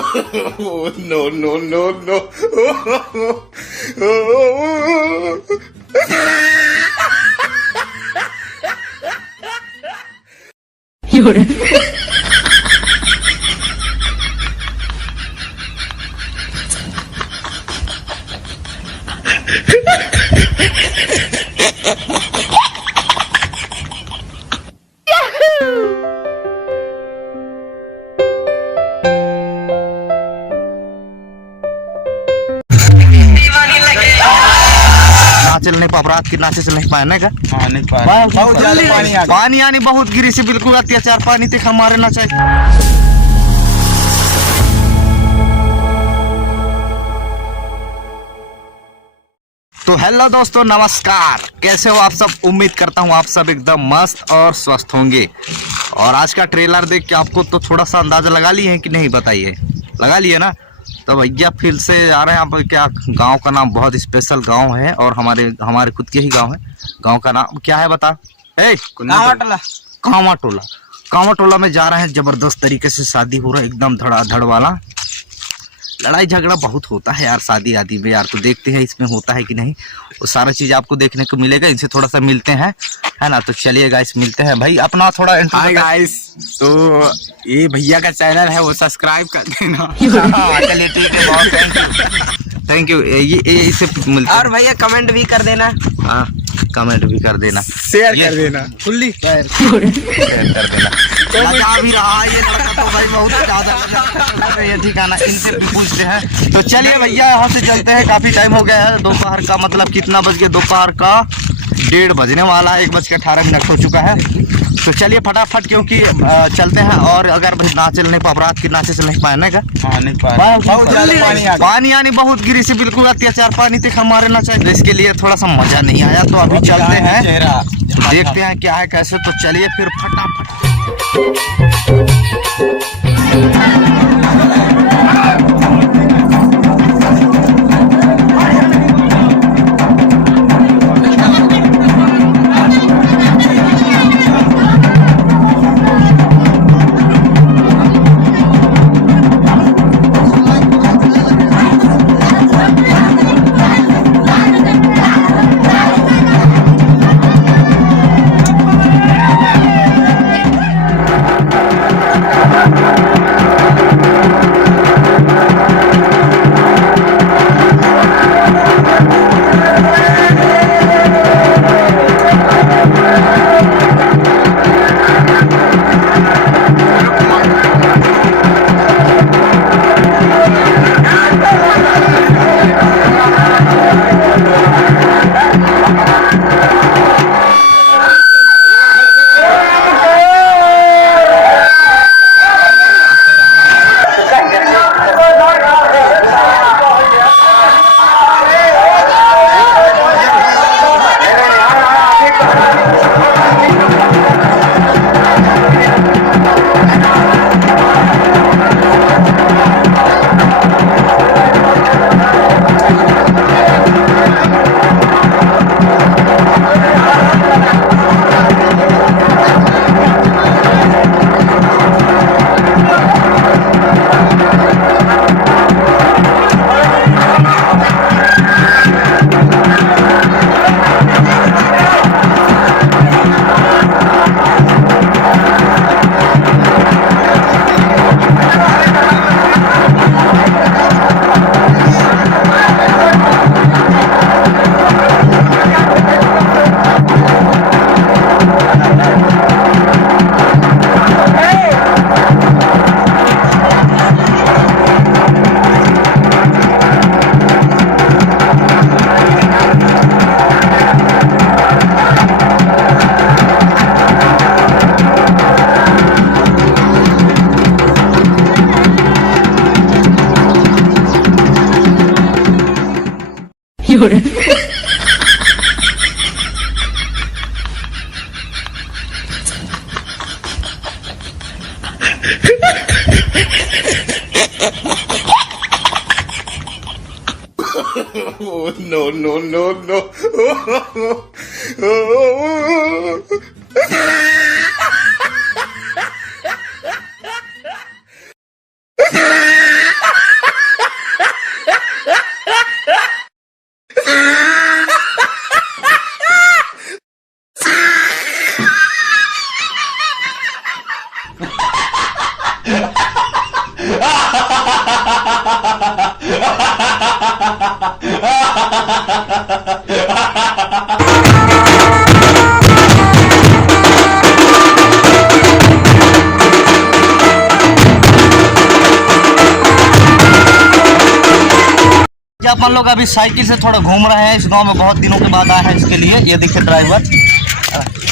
Oh, no, no, no, no. चलने अपराध कितना से चलने पाने का पानी पानी आनी बहुत गिरी से बिल्कुल अत्याचार पानी तक हमारे ना चाहिए। तो हेलो दोस्तों, नमस्कार। कैसे हो आप सब? उम्मीद करता हूँ आप सब एकदम मस्त और स्वस्थ होंगे। और आज का ट्रेलर देख के आपको तो थोड़ा सा अंदाजा लगा लिए हैं कि नहीं? बताइए, लगा लिए ना? तो भैया फिर से आ रहे हैं यहाँ पर। क्या गांव का नाम बहुत स्पेशल गांव है और हमारे खुद के ही गांव है। गांव का नाम क्या है बता? कांवाटोला। कांवाटोला में जा रहे हैं। जबरदस्त तरीके से शादी हो रहा है, एकदम धड़ाधड़ वाला। लड़ाई झगड़ा बहुत होता है यार शादी आदि में यार, तो देखते हैं इसमें होता है कि नहीं। वो सारा चीज आपको देखने को मिलेगा। इनसे थोड़ा सा मिलते हैं, है ना? तो चलिए गाइस, मिलते हैं। भाई अपना थोड़ा हाय गाइस, तो ये भैया का चैनल है, वो सब्सक्राइब कर देना। चलिए ठीक है, बहुत थैंक यू। ये इसे मिलते और भैया कमेंट भी कर देना। हाँ, कमेंट भी कर देना, शेयर कर देना, फुल्ली शेयर कर देना। मजा भी रहा ये लड़का तो भाई बहुत ज्यादा। ये ठिकाना इनसे भी पूछते हैं। तो चलिए भैया यहाँ से चलते हैं। काफी टाइम हो गया है दोपहर का, मतलब कितना बज गया? दोपहर का 1:30 बजने वाला है। 1:18 हो चुका है। तो चलिए फटाफट, क्योंकि चलते हैं। और अगर भाई ना चलने पर अपराध कितना से चलने पाने का पानी आनी बहुत गिरी से बिल्कुल अत्याचार पानी तक हमारे ना चाहिए। इसके लिए थोड़ा सा मजा नहीं आया, तो अभी चलते हैं, देखते हैं क्या है कैसे। तो चलिए फिर फटाफट। Oh, no, no, no, no. अपन लोग अभी साइकिल से थोड़ा घूम रहे हैं इस गांव में, बहुत दिनों के बाद आए हैं इसके लिए। ये देखिए ड्राइवर।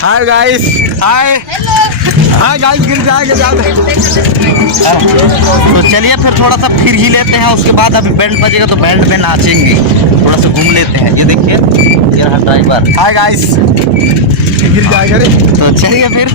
हाय गाइस, हाय हाय गाइस, गिर जाएगा ज्यादा। तो चलिए फिर थोड़ा सा फिर ही लेते हैं, उसके बाद अभी बैंड बजेगा तो बैंड में नाचेंगे। थोड़ा सा घूम लेते हैं। ये देखिए ये रहा ड्राइवर। हाय गाइस, गिर जाएगा रे। तो चलिए फिर।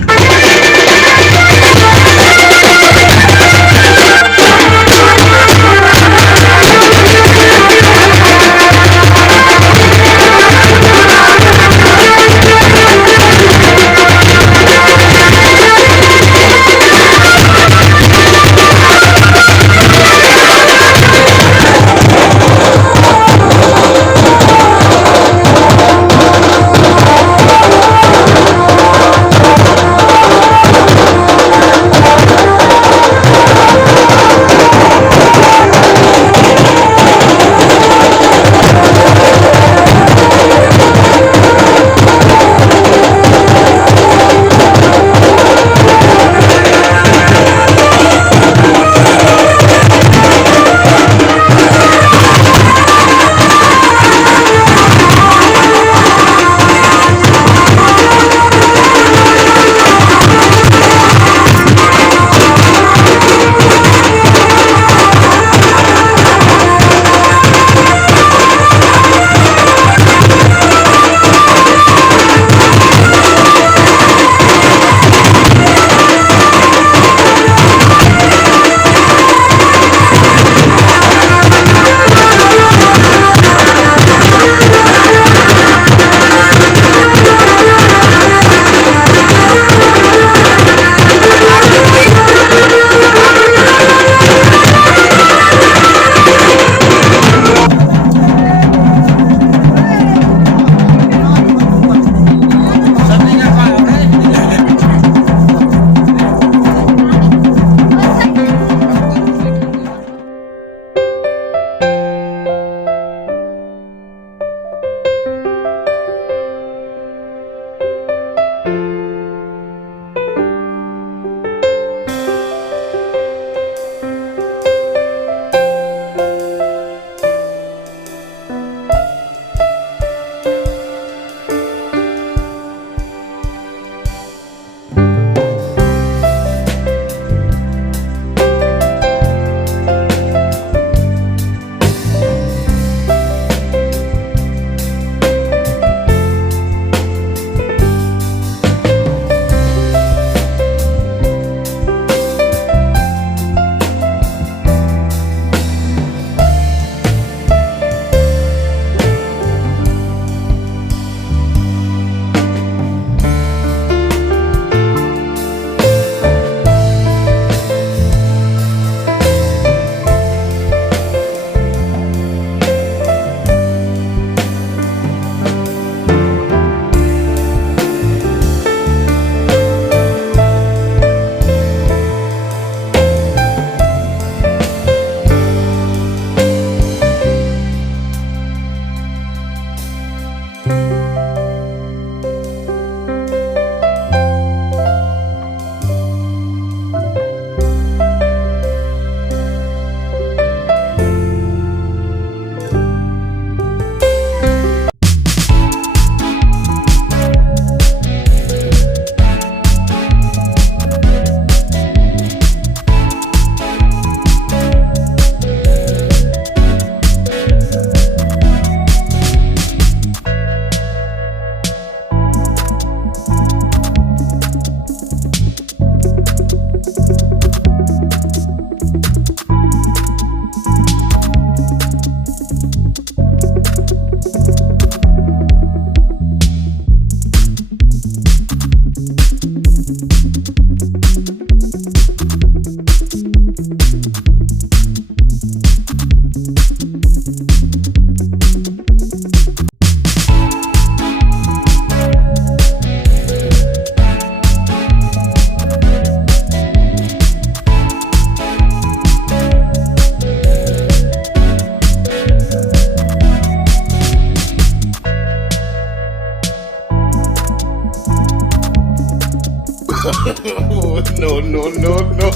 no, no, no.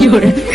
You're